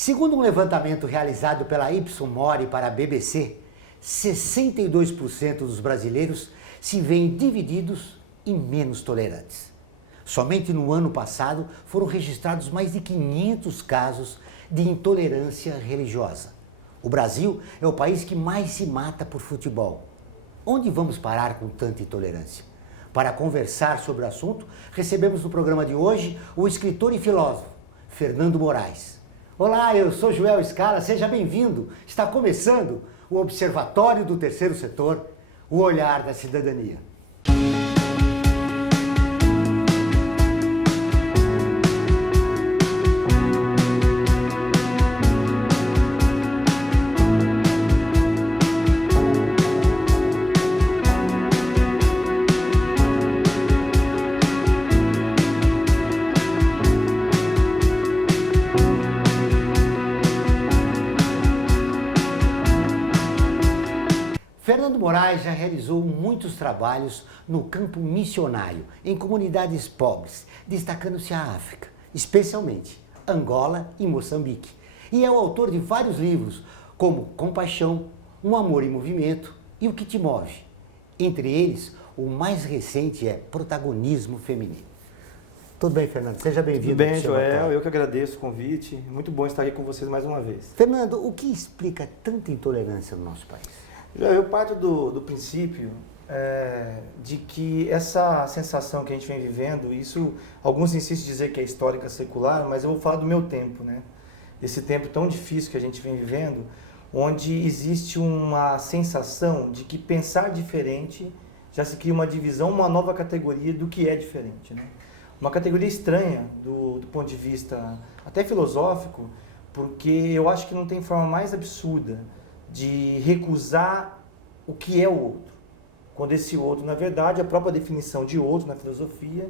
Segundo um levantamento realizado pela Ipsos-Mori para a BBC, 62% dos brasileiros se veem divididos e menos tolerantes. Somente no ano passado foram registrados mais de 500 casos de intolerância religiosa. O Brasil é o país que mais se mata por futebol. Onde vamos parar com tanta intolerância? Para conversar sobre o assunto, recebemos no programa de hoje o escritor e filósofo Fernando Moraes. Olá, eu sou Joel Scala, seja bem-vindo. Está começando o Observatório do Terceiro Setor, o olhar da cidadania. Fernando Moraes já realizou muitos trabalhos no campo missionário, em comunidades pobres, destacando-se a África, especialmente Angola e Moçambique. E é o autor de vários livros, como Compaixão, Um Amor em Movimento e O que Te Move. Entre eles, o mais recente é Protagonismo Feminino. Tudo bem, Fernando? Seja bem-vindo. Tudo bem, Joel. Eu que agradeço o convite. Muito bom estar aqui com vocês mais uma vez. Fernando, o que explica tanta intolerância no nosso país? Eu parto do princípio de que essa sensação que a gente vem vivendo, isso, alguns insistem em dizer que é histórica secular, mas eu vou falar do meu tempo, né? Esse tempo tão difícil que a gente vem vivendo, onde existe uma sensação de que pensar diferente já se cria uma divisão, uma nova categoria do que é diferente, né? Uma categoria estranha do ponto de vista até filosófico, porque eu acho que não tem forma mais absurda de recusar o que é o outro. Quando esse outro, na verdade, a própria definição de outro na filosofia,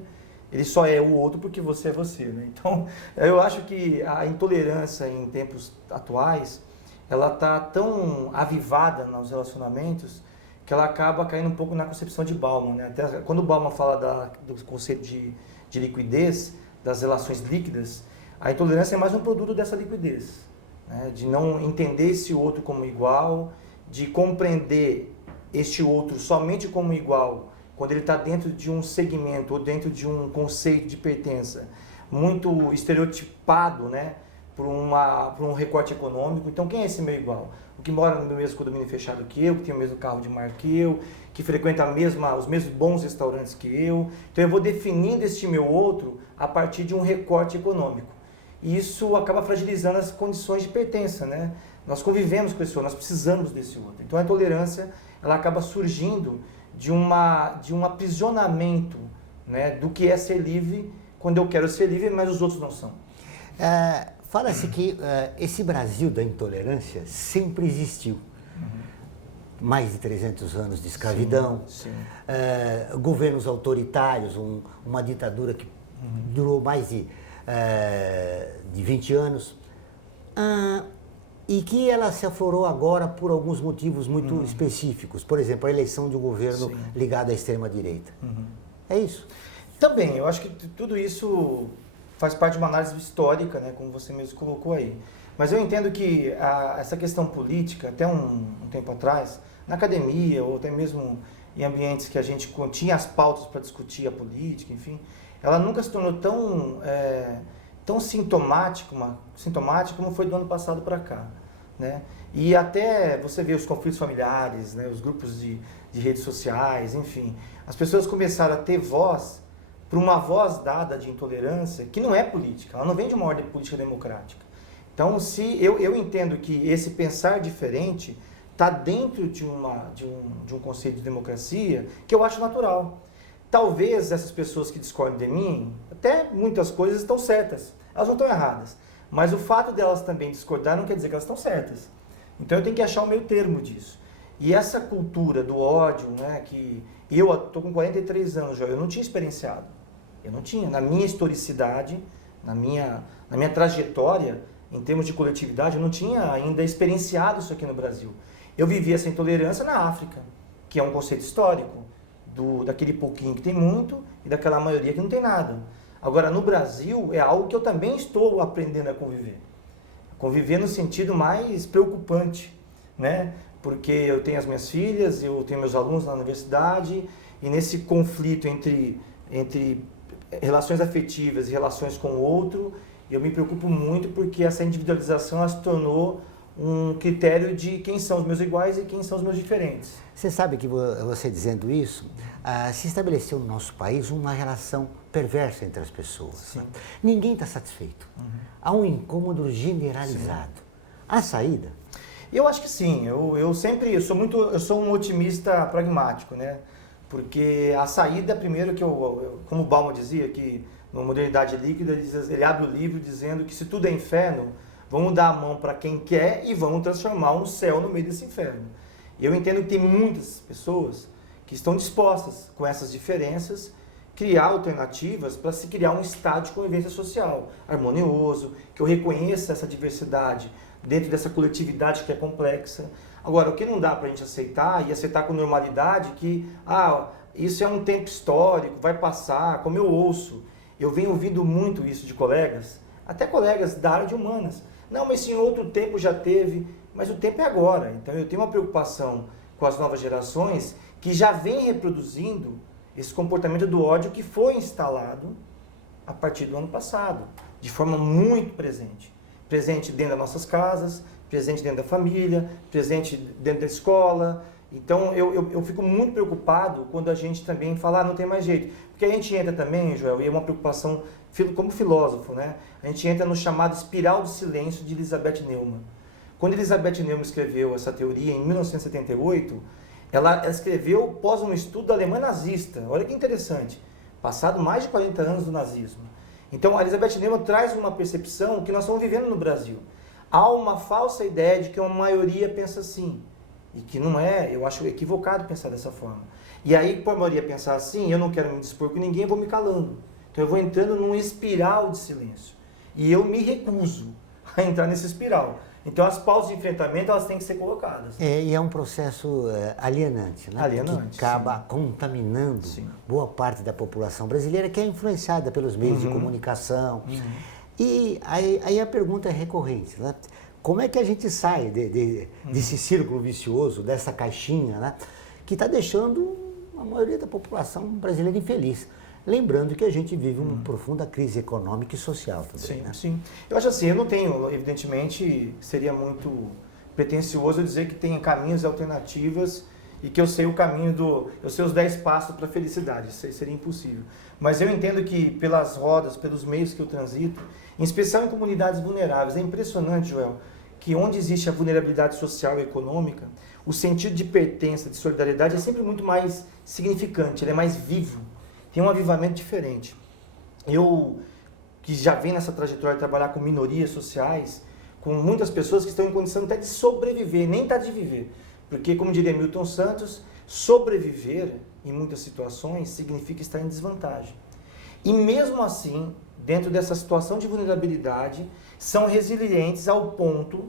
ele só é o outro porque você é você, né? Então, eu acho que a intolerância em tempos atuais, ela está tão avivada nos relacionamentos que ela acaba caindo um pouco na concepção de Bauman, né? Até quando Bauman fala do conceito de liquidez, das relações líquidas, a intolerância é mais um produto dessa liquidez, né? De não entender esse outro como igual, de compreender este outro somente como igual, quando ele está dentro de um segmento ou dentro de um conceito de pertença muito estereotipado, né? Por um recorte econômico. Então, quem é esse meu igual? O que mora no mesmo condomínio fechado que eu, que tem o mesmo carro de marca que eu, que frequenta os mesmos bons restaurantes que eu. Então, eu vou definindo este meu outro a partir de um recorte econômico. E isso acaba fragilizando as condições de pertença, né? Nós convivemos com esse outro, nós precisamos desse outro. Então a intolerância, ela acaba surgindo de um aprisionamento, né, do que é ser livre, quando eu quero ser livre, mas os outros não são. Fala-se que esse Brasil da intolerância sempre existiu. Mais de 300 anos de escravidão, sim. Governos autoritários, uma ditadura que durou mais de 20 anos, e que ela se aflorou agora por alguns motivos muito específicos. Por exemplo, a eleição de um governo ligado à extrema-direita. É isso? Também, eu acho que tudo isso faz parte de uma análise histórica, né, como você mesmo colocou aí. Mas eu entendo que essa questão política, até um tempo atrás, na academia ou até mesmo em ambientes que a gente tinha as pautas para discutir a política, enfim, ela nunca se tornou tão sintomática como foi do ano passado para cá, né? E até você vê os conflitos familiares, né, os grupos de redes sociais, enfim, as pessoas começaram a ter voz por uma voz dada de intolerância que não é política, ela não vem de uma ordem política democrática. Então, se eu entendo que esse pensar diferente está dentro de um conceito de democracia que eu acho natural. Talvez essas pessoas que discordam de mim, até muitas coisas estão certas, elas não estão erradas, mas o fato delas também discordar não quer dizer que elas estão certas. Então eu tenho que achar o meio termo disso. E essa cultura do ódio, né, que eu estou com 43 anos já, eu não tinha experienciado. Eu não tinha. Na minha historicidade, na minha trajetória, em termos de coletividade, eu não tinha ainda experienciado isso aqui no Brasil. Eu vivi essa intolerância na África, que é um conceito histórico, daquele pouquinho que tem muito e daquela maioria que não tem nada. Agora, no Brasil, é algo que eu também estou aprendendo a conviver. Conviver no sentido mais preocupante, né? Porque eu tenho as minhas filhas, eu tenho meus alunos na universidade, e nesse conflito entre relações afetivas e relações com o outro, eu me preocupo muito porque essa individualização ela se tornou um critério de quem são os meus iguais e quem são os meus diferentes. Você sabe que você dizendo isso, se estabeleceu no nosso país uma relação perversa entre as pessoas. Né? Ninguém está satisfeito. Há um incômodo generalizado. Sim. A saída? Eu acho que sim. Eu sou um otimista pragmático, né? Porque a saída, primeiro que como o Bauman dizia, que na modernidade líquida ele abre o livro dizendo que se tudo é inferno, vamos dar a mão para quem quer e vamos transformar um céu no meio desse inferno. E eu entendo que tem muitas pessoas que estão dispostas, com essas diferenças, criar alternativas para se criar um estado de convivência social harmonioso, que eu reconheça essa diversidade dentro dessa coletividade que é complexa. Agora, o que não dá para a gente aceitar, e aceitar com normalidade, que isso é um tempo histórico, vai passar, como eu ouço. Eu venho ouvindo muito isso de colegas, até colegas da área de humanas. Não, mas se em outro tempo já teve, mas o tempo é agora. Então eu tenho uma preocupação com as novas gerações que já vem reproduzindo esse comportamento do ódio que foi instalado a partir do ano passado, de forma muito presente. Presente dentro das nossas casas, presente dentro da família, presente dentro da escola. Então eu fico muito preocupado quando a gente também fala, não tem mais jeito. Porque a gente entra também, Joel, e é uma preocupação como filósofo, né? A gente entra no chamado espiral do silêncio de Elizabeth Neumann. Quando Elizabeth Neumann escreveu essa teoria em 1978, ela escreveu pós um estudo da Alemanha nazista. Olha que interessante, passado mais de 40 anos do nazismo. Então a Elizabeth Neumann traz uma percepção que nós estamos vivendo no Brasil. Há uma falsa ideia de que uma maioria pensa assim, e que não é, eu acho equivocado pensar dessa forma. E aí, por a maioria pensar assim, eu não quero me dispor com ninguém, eu vou me calando. Então eu vou entrando num espiral de silêncio. E eu me recuso a entrar nesse espiral. Então as pausas de enfrentamento elas têm que ser colocadas. E é um processo alienante, né? Alienante, que acaba sim. contaminando boa parte da população brasileira que é influenciada pelos meios de comunicação. E aí a pergunta é recorrente, né? Como é que a gente sai desse círculo vicioso, dessa caixinha, né? Que está deixando a maioria da população brasileira infeliz? Lembrando que a gente vive uma profunda crise econômica e social também. Sim, né? sim. Eu acho assim, eu não tenho, evidentemente, seria muito pretensioso dizer que tem caminhos alternativas e que eu sei o caminho eu sei os 10 passos para a felicidade, isso seria impossível. Mas eu entendo que pelas rodas, pelos meios que eu transito, em especial em comunidades vulneráveis, é impressionante, Joel, que onde existe a vulnerabilidade social e econômica, o sentido de pertença, de solidariedade é sempre muito mais significante, ele é mais vivo. Tem um avivamento diferente. Eu, que já venho nessa trajetória de trabalhar com minorias sociais, com muitas pessoas que estão em condição até de sobreviver, nem tá de viver. Porque, como diria Milton Santos, sobreviver, em muitas situações, significa estar em desvantagem. E mesmo assim, dentro dessa situação de vulnerabilidade, são resilientes ao ponto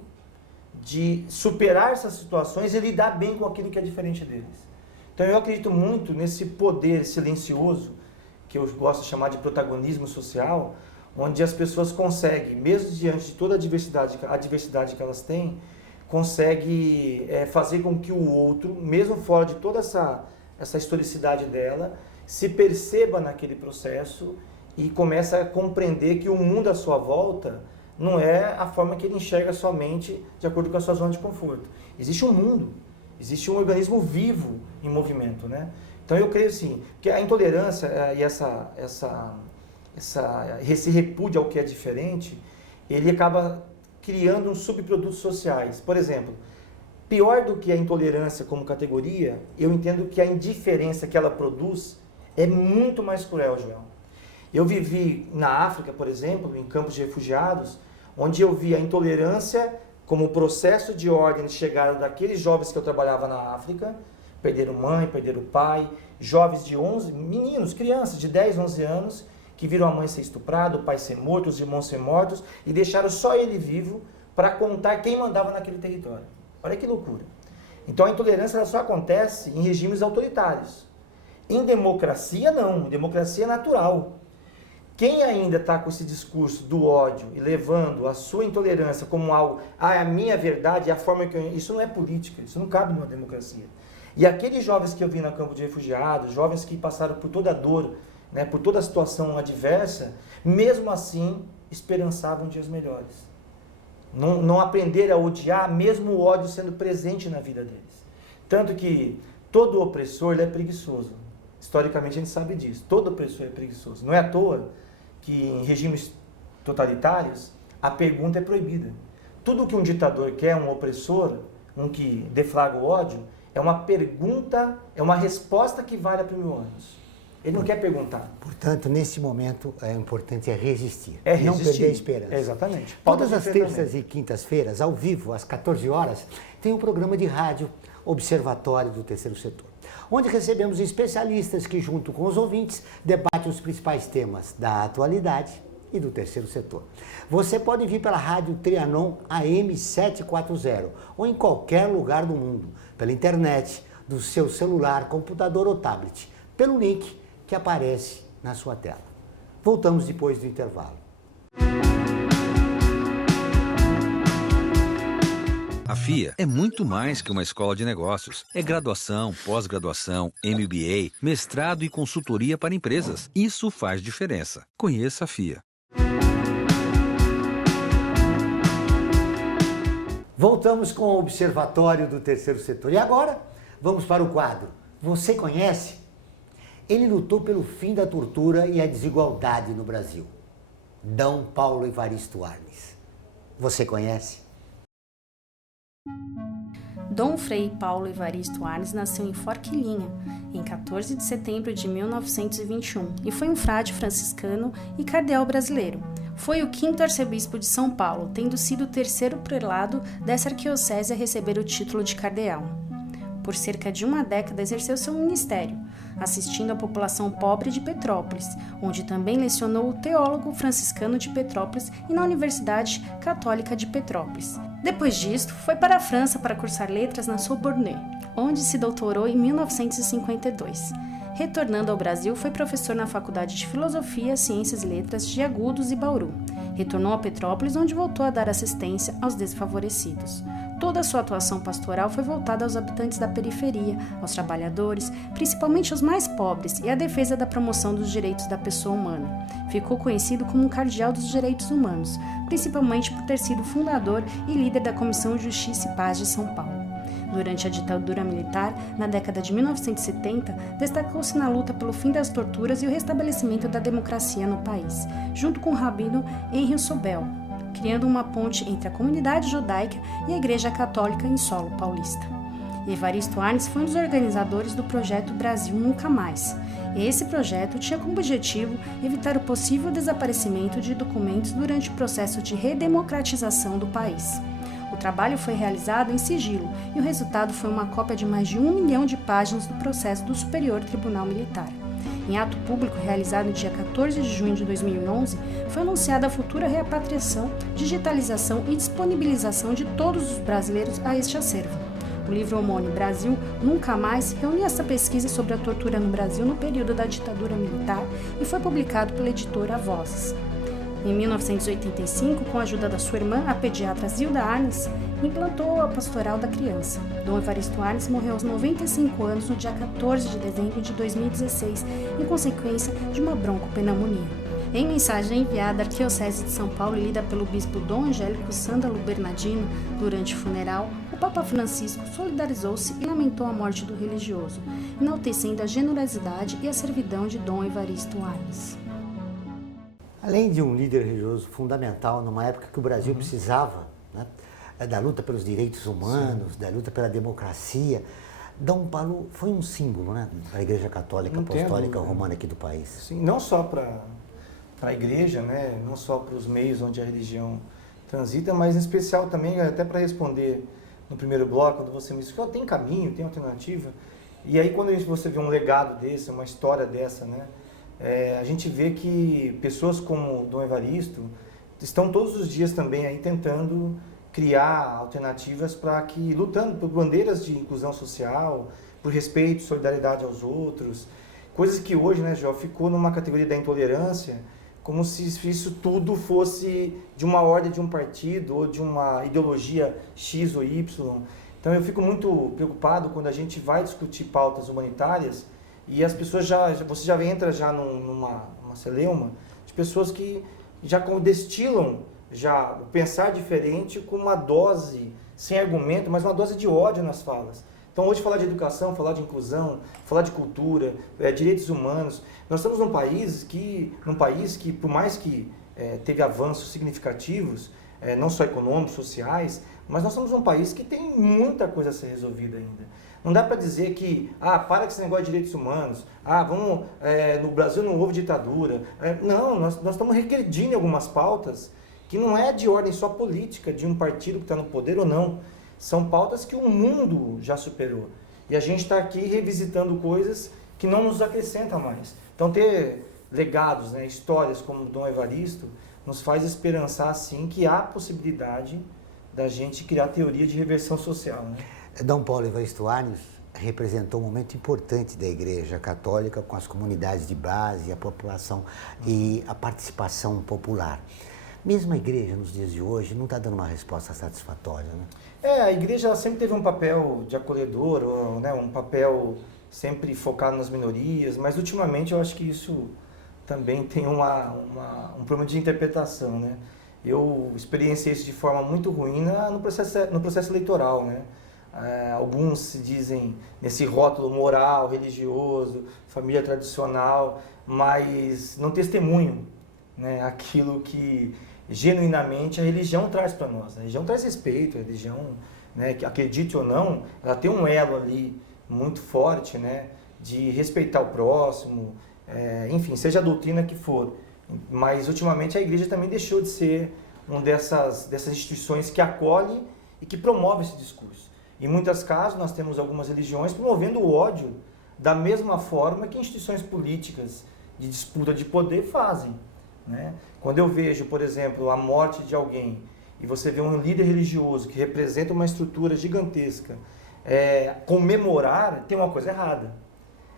de superar essas situações e lidar bem com aquilo que é diferente deles. Então eu acredito muito nesse poder silencioso, que eu gosto de chamar de protagonismo social, onde as pessoas conseguem, mesmo diante de toda a diversidade que elas têm, conseguem fazer com que o outro, mesmo fora de toda essa historicidade dela, se perceba naquele processo e comece a compreender que o mundo à sua volta não é a forma que ele enxerga somente de acordo com a sua zona de conforto. Existe um mundo. Existe um organismo vivo em movimento, né? Então eu creio assim, que a intolerância e esse repúdio ao que é diferente, ele acaba criando uns subprodutos sociais. Por exemplo, pior do que a intolerância como categoria, eu entendo que a indiferença que ela produz é muito mais cruel, Joel. Eu vivi na África, por exemplo, em campos de refugiados, onde eu vi a intolerância como processo de ordem de chegada daqueles jovens que eu trabalhava na África, perderam mãe, perderam pai, jovens de 11, meninos, crianças de 10, 11 anos, que viram a mãe ser estuprada, o pai ser morto, os irmãos ser mortos, e deixaram só ele vivo para contar quem mandava naquele território. Olha que loucura. Então a intolerância ela só acontece em regimes autoritários. Em democracia, não. Em democracia é natural. Quem ainda está com esse discurso do ódio e levando a sua intolerância como algo, a minha verdade, a forma que isso não é política, isso não cabe numa democracia. E aqueles jovens que eu vi no campo de refugiados, jovens que passaram por toda a dor, né, por toda a situação adversa, mesmo assim esperançavam dias melhores. Não aprenderam a odiar, mesmo o ódio sendo presente na vida deles. Tanto que todo opressor ele é preguiçoso. Historicamente a gente sabe disso. Todo opressor é preguiçoso. Não é à toa que em regimes totalitários a pergunta é proibida. Tudo que um ditador quer, um opressor, um que deflagra o ódio, é uma pergunta, é uma resposta que vale a 1.000 anos. Ele não quer perguntar. Portanto, nesse momento, é importante resistir. É resistir. Não perder a esperança. Exatamente. Todas as terças e quintas-feiras, ao vivo, às 14 horas, tem um programa de rádio Observatório do Terceiro Setor, onde recebemos especialistas que, junto com os ouvintes, debatem os principais temas da atualidade e do terceiro setor. Você pode vir pela Rádio Trianon AM 740 ou em qualquer lugar do mundo, pela internet, do seu celular, computador ou tablet, pelo link que aparece na sua tela. Voltamos depois do intervalo. A FIA é muito mais que uma escola de negócios. É graduação, pós-graduação, MBA, mestrado e consultoria para empresas. Isso faz diferença. Conheça a FIA. Voltamos com o Observatório do Terceiro Setor. E agora, vamos para o quadro Você Conhece? Ele lutou pelo fim da tortura e a desigualdade no Brasil. D. Paulo Evaristo Arnes. Você conhece? Dom Frei Paulo Evaristo Arnes nasceu em Forquilinha, em 14 de setembro de 1921, e foi um frade franciscano e cardeal brasileiro. Foi o 5º arcebispo de São Paulo, tendo sido o 3º prelado dessa arquidiocese a receber o título de cardeal. Por cerca de uma década exerceu seu ministério, assistindo a população pobre de Petrópolis, onde também lecionou o teólogo franciscano de Petrópolis e na Universidade Católica de Petrópolis. Depois disto, foi para a França para cursar letras na Sorbonne, onde se doutorou em 1952. Retornando ao Brasil, foi professor na Faculdade de Filosofia, Ciências e Letras de Agudos e Bauru. Retornou a Petrópolis, onde voltou a dar assistência aos desfavorecidos. Toda a sua atuação pastoral foi voltada aos habitantes da periferia, aos trabalhadores, principalmente os mais pobres, e à defesa da promoção dos direitos da pessoa humana. Ficou conhecido como um cardeal dos direitos humanos, principalmente por ter sido fundador e líder da Comissão de Justiça e Paz de São Paulo. Durante a ditadura militar, na década de 1970, destacou-se na luta pelo fim das torturas e o restabelecimento da democracia no país, junto com o rabino Henri Sobel, criando uma ponte entre a comunidade judaica e a Igreja Católica em solo paulista. Evaristo Arnes foi um dos organizadores do projeto Brasil Nunca Mais. Esse projeto tinha como objetivo evitar o possível desaparecimento de documentos durante o processo de redemocratização do país. O trabalho foi realizado em sigilo e o resultado foi uma cópia de mais de 1 milhão de páginas do processo do Superior Tribunal Militar. Em ato público realizado no dia 14 de junho de 2011, foi anunciada a futura repatriação, digitalização e disponibilização de todos os brasileiros a este acervo. O livro homônimo Brasil Nunca Mais reúne essa pesquisa sobre a tortura no Brasil no período da ditadura militar e foi publicado pela editora Vozes. Em 1985, com a ajuda da sua irmã, a pediatra Zilda Arnes, implantou a pastoral da criança. Dom Evaristo Arnes morreu aos 95 anos no dia 14 de dezembro de 2016, em consequência de uma broncopneumonia. Em mensagem enviada à Arquidiocese de São Paulo e lida pelo bispo Dom Angélico Sândalo Bernardino durante o funeral, o Papa Francisco solidarizou-se e lamentou a morte do religioso, enaltecendo a generosidade e a servidão de Dom Evaristo Arnes. Além de um líder religioso fundamental numa época que o Brasil precisava, né, da luta pelos direitos humanos, da luta pela democracia, Dom Paulo foi um símbolo, né, para a Igreja Católica Apostólica Romana aqui do país. Sim, não só para a Igreja, né, não só para os meios onde a religião transita, mas em especial também, até para responder no primeiro bloco, quando você me disse que tem caminho, tem alternativa, e aí quando você vê um legado desse, uma história dessa, né, a gente vê que pessoas como Dom Evaristo estão todos os dias também aí tentando criar alternativas para que, lutando por bandeiras de inclusão social, por respeito, solidariedade aos outros, coisas que hoje, né, Jó, ficou numa categoria da intolerância como se isso tudo fosse de uma ordem de um partido ou de uma ideologia X ou Y. Então eu fico muito preocupado quando a gente vai discutir pautas humanitárias e as pessoas você já entra já numa celeuma de pessoas que já destilam já o pensar diferente com uma dose, sem argumento, mas uma dose de ódio nas falas. Então hoje falar de educação, falar de inclusão, falar de cultura, direitos humanos, nós estamos num país que por mais que teve avanços significativos, não só econômicos, sociais, mas nós somos um país que tem muita coisa a ser resolvida ainda. Não dá para dizer que, para com esse negócio de direitos humanos, no Brasil não houve ditadura. Não, nós estamos regredindo em algumas pautas que não é de ordem só política, de um partido que está no poder ou não. São pautas que o mundo já superou. E a gente está aqui revisitando coisas que não nos acrescentam mais. Então ter legados, histórias como o Dom Evaristo, nos faz esperançar, sim, que há possibilidade da gente criar teoria de reversão social. Dom Paulo Evaristo Arnes representou um momento importante da Igreja Católica com as comunidades de base, a população e a participação popular. Mesmo a Igreja, nos dias de hoje, não está dando uma resposta satisfatória, a Igreja ela sempre teve um papel de acolhedor, um papel sempre focado nas minorias, mas ultimamente eu acho que isso também tem um problema de interpretação, Eu experienciei isso de forma muito ruim no processo eleitoral, Alguns se dizem nesse rótulo moral, religioso, família tradicional, mas não testemunham, aquilo que genuinamente a religião traz para nós. A religião traz respeito, a religião, que acredite ou não, ela tem um elo ali muito forte, de respeitar o próximo, enfim, seja a doutrina que for. Mas ultimamente a igreja também deixou de ser uma dessas instituições que acolhe e que promove esse discurso. Em muitos casos nós temos algumas religiões promovendo o ódio da mesma forma que instituições políticas de disputa de poder fazem. Quando eu vejo, por exemplo, a morte de alguém e você vê um líder religioso que representa uma estrutura gigantesca comemorar, tem uma coisa errada.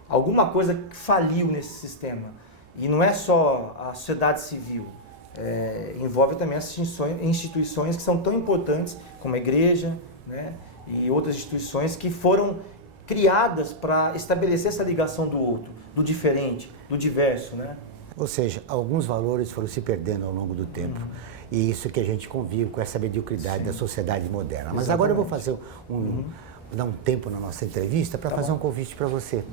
Alguma coisa faliu nesse sistema. E não é só a sociedade civil, envolve também as instituições que são tão importantes como a igreja, e outras instituições que foram criadas para estabelecer essa ligação do outro, do diferente, do diverso, Ou seja, alguns valores foram se perdendo ao longo do tempo. E isso que a gente convive com essa mediocridade da sociedade moderna. Mas agora eu vou fazer vou dar um tempo na nossa entrevista para fazer um convite para você.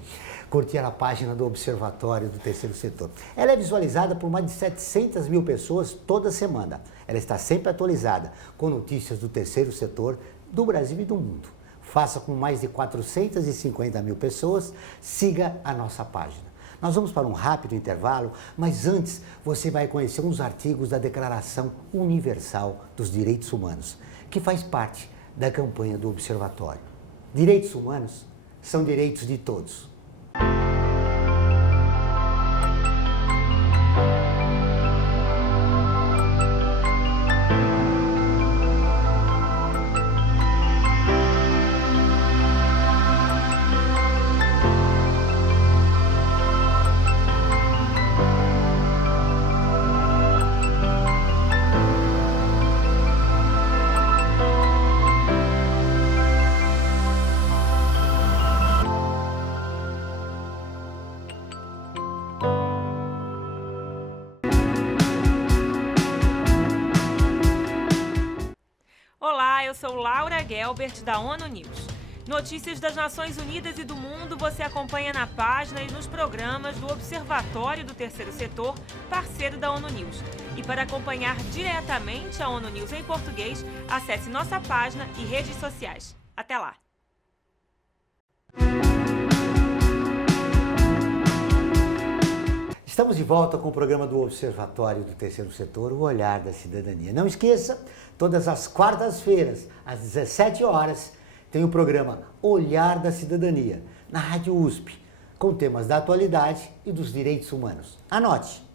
Curtir a página do Observatório do Terceiro Setor. Ela é visualizada por mais de 700 mil pessoas toda semana. Ela está sempre atualizada com notícias do terceiro setor, do Brasil e do mundo. Faça com mais de 450 mil pessoas, siga a nossa página. Nós vamos para um rápido intervalo, mas antes você vai conhecer uns artigos da Declaração Universal dos Direitos Humanos, que faz parte da campanha do Observatório. Direitos humanos são direitos de todos. Olá, eu sou Laura Gelbert, da ONU News. Notícias das Nações Unidas e do mundo você acompanha na página e nos programas do Observatório do Terceiro Setor, parceiro da ONU News. E para acompanhar diretamente a ONU News em português, acesse nossa página e redes sociais. Até lá! Estamos de volta com o programa do Observatório do Terceiro Setor, o Olhar da Cidadania. Não esqueça, todas as quartas-feiras, às 17 horas, tem o programa Olhar da Cidadania, na Rádio USP, com temas da atualidade e dos direitos humanos. Anote,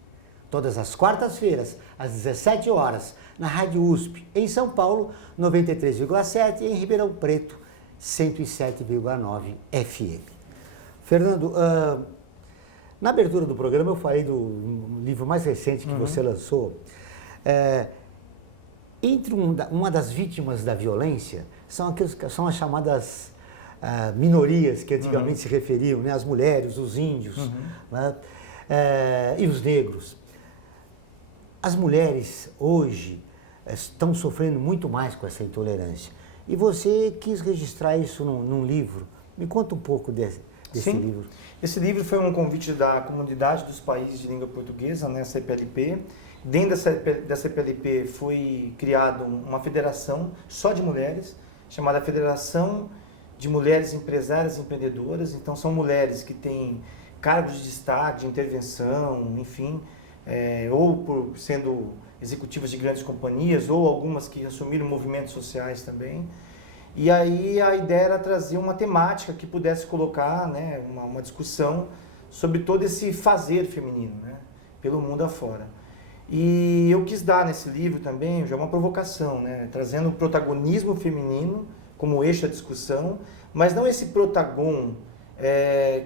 todas as quartas-feiras, às 17 horas, na Rádio USP, em São Paulo, 93,7 e em Ribeirão Preto, 107,9 FM. Fernando, Na abertura do programa eu falei do livro mais recente que você lançou. Entre uma das vítimas da violência são as chamadas minorias que antigamente se referiam, né? As mulheres, os índios, né? E os negros. As mulheres hoje estão sofrendo muito mais com essa intolerância. E você quis registrar isso num livro. Me conta um pouco desse livro. Esse livro foi um convite da Comunidade dos Países de Língua Portuguesa, né, CPLP. Dentro da CPLP foi criada uma federação só de mulheres, chamada Federação de Mulheres Empresárias e Empreendedoras. Então são mulheres que têm cargos de destaque, de intervenção, enfim, ou por sendo executivas de grandes companhias, ou algumas que assumiram movimentos sociais também. E aí a ideia era trazer uma temática que pudesse colocar, né, uma discussão sobre todo esse fazer feminino, né, pelo mundo afora. E eu quis dar nesse livro também já uma provocação, né, trazendo o protagonismo feminino como eixo da discussão, mas não esse protagon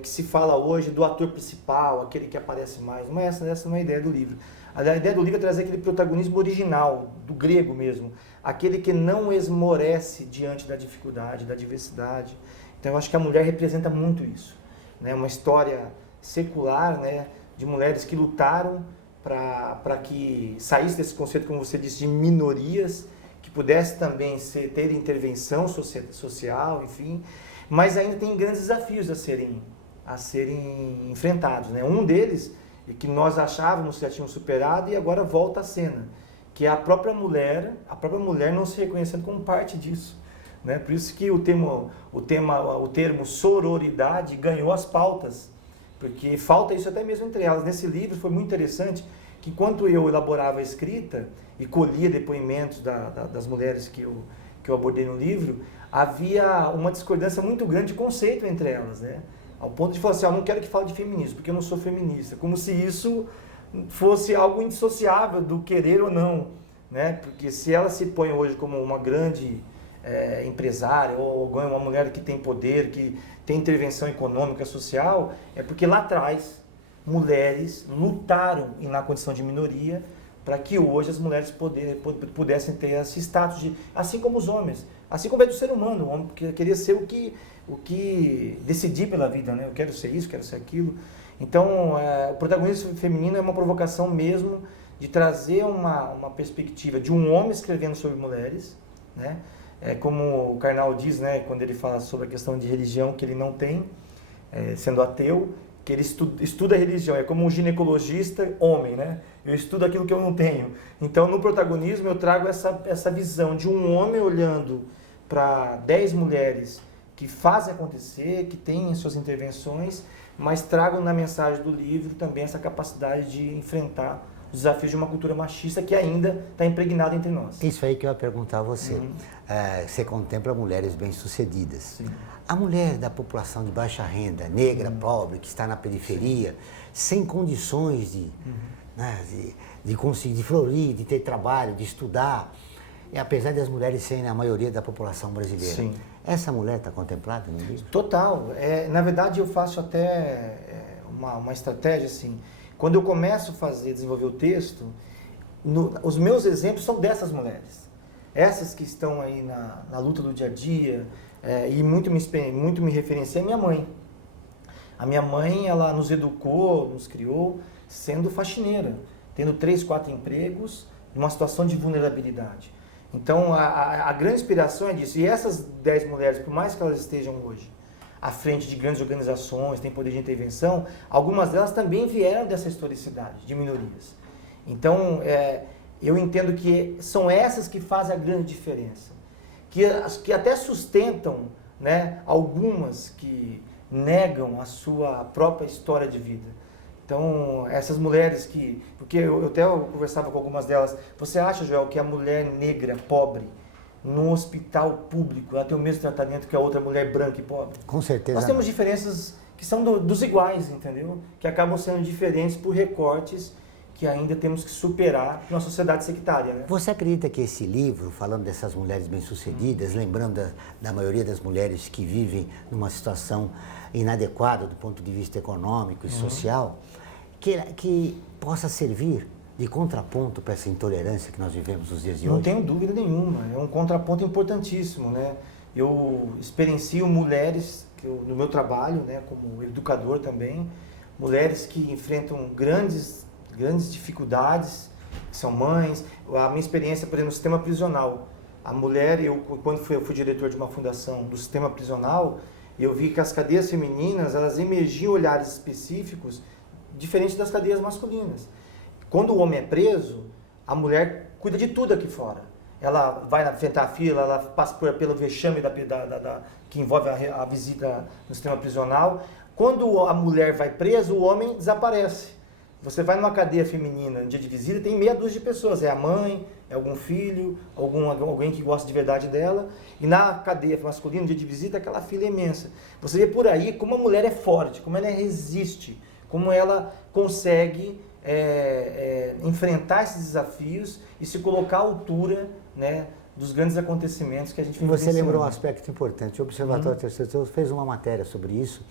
que se fala hoje do ator principal, aquele que aparece mais. Não é essa não é a ideia do livro. A ideia do livro é trazer aquele protagonismo original, do grego mesmo, aquele que não esmorece diante da dificuldade, da diversidade. Então eu acho que a mulher representa muito isso, né? Uma história secular, né, de mulheres que lutaram para que saísse desse conceito, como você disse, de minorias, que pudesse também ter intervenção social, enfim, mas ainda tem grandes desafios a serem enfrentados, né? Um deles, que nós achávamos que já tínhamos superado e agora volta à cena, que é a própria mulher não se reconhecendo como parte disso, né? Por isso que o termo sororidade ganhou as pautas, porque falta isso até mesmo entre elas. Nesse livro foi muito interessante que enquanto eu elaborava a escrita e colhia depoimentos das mulheres que eu abordei no livro, havia uma discordância muito grande de conceito entre elas, né? Ao ponto de falar assim, eu não quero que fale de feminismo, porque eu não sou feminista. Como se isso fosse algo indissociável do querer ou não, né? Porque se ela se põe hoje como uma grande empresária, ou uma mulher que tem poder, que tem intervenção econômica, social, é porque lá atrás mulheres lutaram na condição de minoria para que hoje as mulheres pudessem ter esse status, assim como os homens, assim como é do ser humano, o homem queria ser o que decidir pela vida, né? Eu quero ser isso, quero ser aquilo. Então, o protagonismo feminino é uma provocação mesmo de trazer uma perspectiva de um homem escrevendo sobre mulheres, né? Como o Karnal diz, né, quando ele fala sobre a questão de religião que ele não tem, sendo ateu, que ele estuda a religião, é como um ginecologista homem, né? Eu estudo aquilo que eu não tenho. Então, no protagonismo, eu trago essa visão de um homem olhando para 10 mulheres que fazem acontecer, que têm suas intervenções, mas trago na mensagem do livro também essa capacidade de enfrentar os desafios de uma cultura machista que ainda está impregnada entre nós. Isso aí que eu ia perguntar a você. Você contempla mulheres bem-sucedidas. Sim. A mulher da população de baixa renda, negra, pobre, que está na periferia, sem condições de conseguir, de florir, de ter trabalho, de estudar, e apesar de as mulheres serem a maioria da população brasileira. Sim. Essa mulher está contemplada no livro? Total. Na verdade, eu faço até uma estratégia assim. Quando eu começo a desenvolver o texto, os meus exemplos são dessas mulheres. Essas que estão aí na luta do dia a dia, e muito me referencia a minha mãe. A minha mãe, ela nos educou, nos criou, sendo faxineira, tendo 3, 4 empregos, numa situação de vulnerabilidade. Então, a grande inspiração é disso. E essas 10 mulheres, por mais que elas estejam hoje à frente de grandes organizações, têm poder de intervenção, algumas delas também vieram dessa historicidade, de minorias. Então, eu entendo que são essas que fazem a grande diferença. Que até sustentam, né, algumas que negam a sua própria história de vida. Então, essas mulheres porque eu até conversava com algumas delas, você acha, Joel, que a mulher negra, pobre, no hospital público, ela tem o mesmo tratamento que a outra mulher branca e pobre? Com certeza. Nós temos diferenças que são dos iguais, entendeu? Que acabam sendo diferentes por recortes que ainda temos que superar na sociedade sectária, né? Você acredita que esse livro, falando dessas mulheres bem-sucedidas, lembrando da maioria das mulheres que vivem numa situação inadequada do ponto de vista econômico e social, que possa servir de contraponto para essa intolerância que nós vivemos nos dias de hoje? Não tenho dúvida nenhuma, é um contraponto importantíssimo, né? Eu experiencio mulheres, no meu trabalho, né, como educador também, mulheres que enfrentam grandes dificuldades, que são mães. A minha experiência, por exemplo, no sistema prisional. A mulher, quando eu fui diretor de uma fundação do sistema prisional, eu vi que as cadeias femininas, elas emergiam olhares específicos diferentes das cadeias masculinas. Quando o homem é preso, a mulher cuida de tudo aqui fora. Ela vai enfrentar a fila, ela passa pelo vexame que envolve a visita no sistema prisional. Quando a mulher vai presa, o homem desaparece. Você vai numa cadeia feminina, no dia de visita, tem meia dúzia de pessoas. É a mãe, é algum filho, alguém que gosta de verdade dela. E na cadeia masculina, no dia de visita, aquela fila é imensa. Você vê por aí como a mulher é forte, como ela resiste, como ela consegue enfrentar esses desafios e se colocar à altura, né, dos grandes acontecimentos que a gente vive. Você lembrou um aspecto importante. O Observatório do Terceiro Setor fez uma matéria sobre isso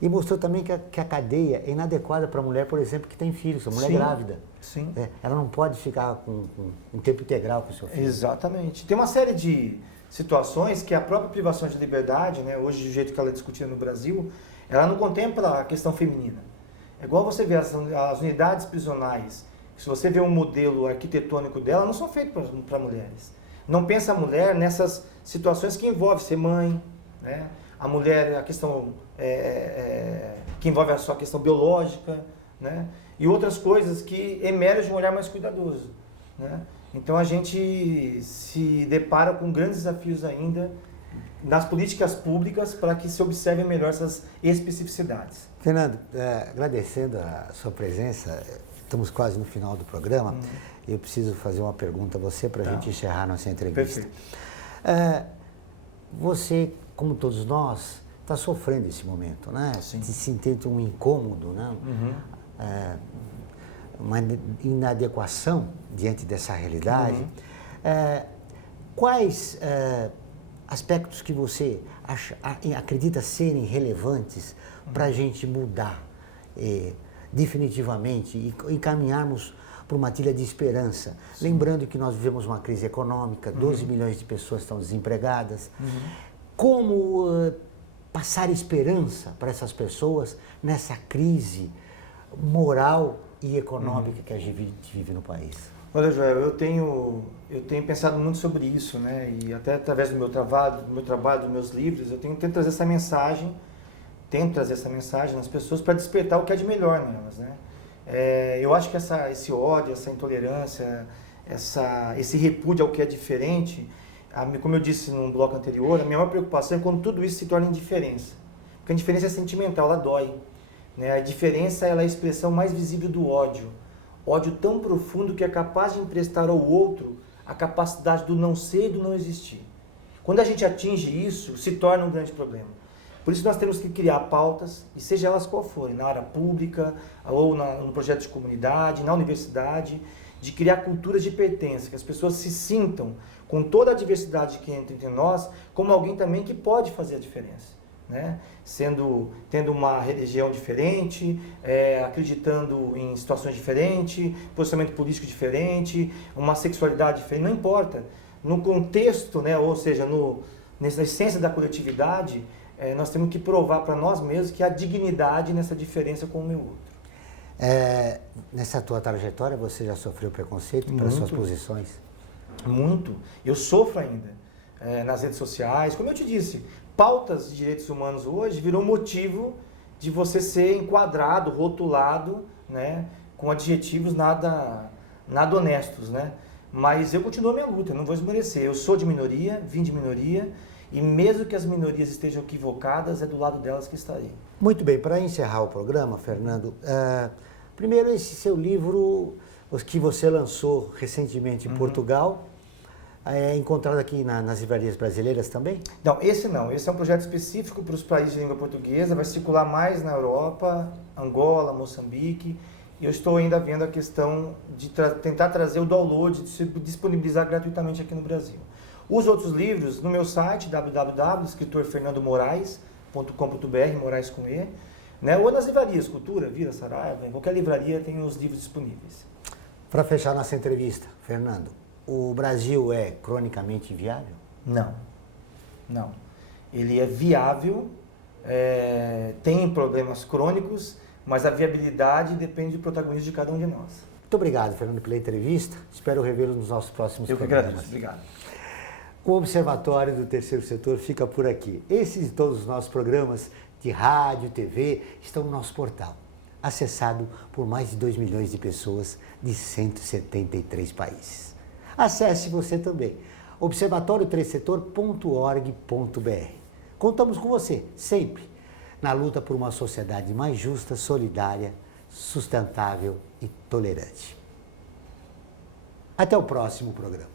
e mostrou também que a cadeia é inadequada para a mulher, por exemplo, que tem filhos, a mulher grávida. Sim. Ela não pode ficar com um tempo integral com o seu filho. Exatamente. Tem uma série de situações que a própria privação de liberdade, né, hoje do jeito que ela é discutida no Brasil, ela não contempla a questão feminina. É igual você ver as unidades prisionais, se você vê um modelo arquitetônico dela, não são feitas para mulheres. Não pensa a mulher nessas situações que envolvem ser mãe, né? A mulher, a questão que envolve a sua questão biológica, né? E outras coisas que emergem de um olhar mais cuidadoso, né? Então a gente se depara com grandes desafios ainda nas políticas públicas para que se observem melhor essas especificidades. Fernando, agradecendo a sua presença, estamos quase no final do programa. Eu preciso fazer uma pergunta a você para a gente encerrar nossa entrevista. Perfeito. Você, como todos nós, está sofrendo esse momento, né? Sim. Sentindo um incômodo, né? Uma inadequação diante dessa realidade. Quais aspectos que você acredita serem relevantes para a gente mudar definitivamente e caminharmos para uma trilha de esperança? Sim. Lembrando que nós vivemos uma crise econômica, 12 milhões de pessoas estão desempregadas. Como passar esperança para essas pessoas nessa crise moral e econômica que a gente vive no país? Olha, Joel, eu tenho pensado muito sobre isso, né? E até através do meu trabalho, dos meus livros, eu tento trazer essa mensagem nas pessoas para despertar o que é de melhor nelas, né? Eu acho que esse ódio, essa intolerância, esse repúdio ao que é diferente, como eu disse no bloco anterior, a minha maior preocupação é quando tudo isso se torna indiferença. Porque a indiferença é sentimental, ela dói, né? A diferença ela é a expressão mais visível do ódio. Ódio tão profundo que é capaz de emprestar ao outro a capacidade do não ser e do não existir. Quando a gente atinge isso, se torna um grande problema. Por isso nós temos que criar pautas, e seja elas qual forem, na área pública, ou no projeto de comunidade, na universidade, de criar culturas de pertença, que as pessoas se sintam, com toda a diversidade que entra entre nós, como alguém também que pode fazer a diferença, né? Tendo uma religião diferente, acreditando em situações diferentes, posicionamento político diferente, uma sexualidade diferente, não importa. No contexto, né, ou seja, nessa essência da coletividade, nós temos que provar para nós mesmos que há dignidade nessa diferença com o meu outro. Nessa tua trajetória, você já sofreu preconceito pelas suas posições? Muito. Eu sofro ainda nas redes sociais. Como eu te disse, pautas de direitos humanos hoje virou motivo de você ser enquadrado, rotulado, né, com adjetivos nada honestos, né? Mas eu continuo a minha luta, eu não vou esmorecer. Eu sou de minoria, vim de minoria, e mesmo que as minorias estejam equivocadas, é do lado delas que estarei. Muito bem, para encerrar o programa, Fernando, primeiro esse seu livro, que você lançou recentemente em Portugal, é encontrado aqui nas livrarias brasileiras também? Não, esse é um projeto específico para os países de língua portuguesa, vai circular mais na Europa, Angola, Moçambique, eu estou ainda vendo a questão de tentar trazer o download, de disponibilizar gratuitamente aqui no Brasil. Os outros livros, no meu site, www.escritorfernandomorais.com.br, Moraes com E, né? Ou nas livrarias, Cultura, Vira, Saraiva, em qualquer livraria tem os livros disponíveis. Para fechar nossa entrevista, Fernando, o Brasil é cronicamente inviável? Não. Ele é viável, tem problemas crônicos, mas a viabilidade depende do protagonismo de cada um de nós. Muito obrigado, Fernando, pela entrevista. Espero revê-lo nos nossos próximos programas. Eu que agradeço. Obrigado. O Observatório do Terceiro Setor fica por aqui. Esses e todos os nossos programas de rádio, TV, estão no nosso portal, acessado por mais de 2 milhões de pessoas de 173 países. Acesse você também, observatorioterceirsetor.org.br. Contamos com você, sempre, na luta por uma sociedade mais justa, solidária, sustentável e tolerante. Até o próximo programa.